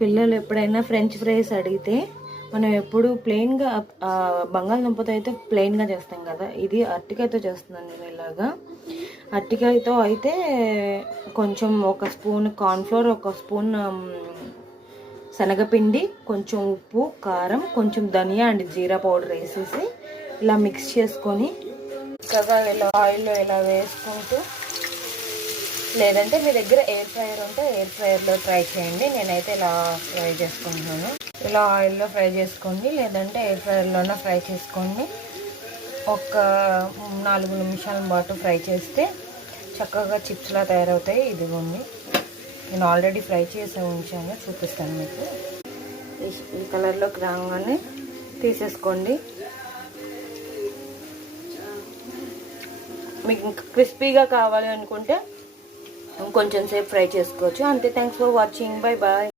పిల్లలు ఎప్పుడైనా French fries అడిగితే మనం ఎప్పుడు ప్లెయిన్గా బంగాళదుంపతో అయితే ప్లెయిన్గా చేస్తాం కదా, ఇది అరటికాయతో చేస్తున్నాను నేను. ఇలాగా అరటికాయతో అయితే కొంచెం ఒక స్పూన్ కార్న్ఫ్లోర్, ఒక స్పూన్ శనగపిండి, కొంచెం ఉప్పు, కారం, కొంచెం ధనియా అండ్ జీరా పౌడర్ వేసేసి ఇలా మిక్స్ చేసుకొని చక్కగా ఇలా ఆయిల్లో ఇలా వేసుకుంటూ, లేదంటే మీ దగ్గర ఎయిర్ ఫ్రైయర్ ఉంటే ఎయిర్ ఫ్రైయర్లో ట్రై చేయండి. నేనైతే ఇలా ఫ్రై చేసుకుంటున్నాను. ఇలా ఆయిల్లో ఫ్రై చేసుకోండి, లేదంటే ఎయిర్ ఫ్రైయర్లోనే ఫ్రై చేసుకోండి. ఒక 4 నిమిషాల పాటు ఫ్రై చేస్తే చక్కగా చిప్స్లా తయారవుతాయి. ఇదిగోండి, నేను ఆల్రెడీ ఫ్రై చేసి ఉంచాను, చూపిస్తాను మీకు. ఈ కలర్లోకి రాగానే తీసేసుకోండి. మీకు ఇంకా క్రిస్పీగా కావాలి అనుకుంటే కొంచెం సేపు ఫ్రై చేసుకోవచ్చు. అంతే. Thanks for watching. Bye bye.